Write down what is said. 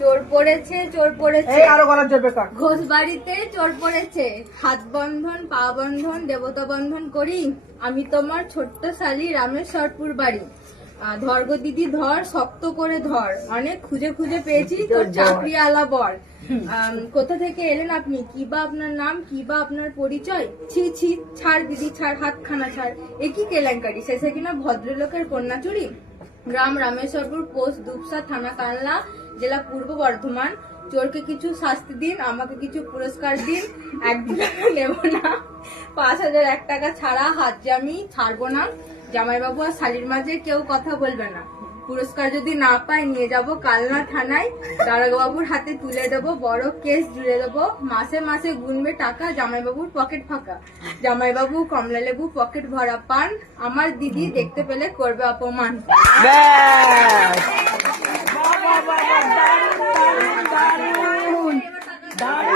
চোর পড়েছে, চোর পড়েছে, আরো গলার জোর বেকার। ঘোষ বাড়িতে চোর পড়েছে, হাত বন্ধন পা বন্ধন দেবতা বন্ধন করি, আমি তোমার ছোট্ট শালি রামেশ্বরপুর বাড়ি। ধর গো দিদি ধর, শক্ত করে ধর, অনেক খুঁজে খুঁজে পেয়েছি তোর চাকরি আলা বর। কোথা থেকে এলেন আপনি, কি বা আপনার নাম, কি বা আপনার পরিচয়? ছি ছি, ছাড় দিদি ছাড়, হাতখানা ছাড়, এ কি কেলেঙ্কারি, শেষে কিনা ভদ্রলোকের কন্যা চুরি। গ্রাম রামেশ্বরপুর, পোস্ট দুপসা, থানা কানলা, জেলা পূর্ব বর্ধমান। চোরকে কিছু শাস্তি দিন, আমাকে কিছু পুরস্কার দিন, 1 টাকা নেব না, 5,001 টাকা ছাড়া হাত জামি ছাড়বো না। জামাইবাবু আর শালির মাঝে কেউ কথা বলবে না। পুরস্কার যদি না পাই নিয়ে যাব কালনা থানায়, দারোগাবাবুর হাতে তুলে দেবো, বড় কেস জুড়ে দেবো, মাসে মাসে গুনবে টাকা, জামাইবাবুর পকেট ফাঁকা। জামাইবাবু কমলা লেবু পকেট ভরা পান, আমার দিদি দেখতে পেলে করবে অপমান। দারুণ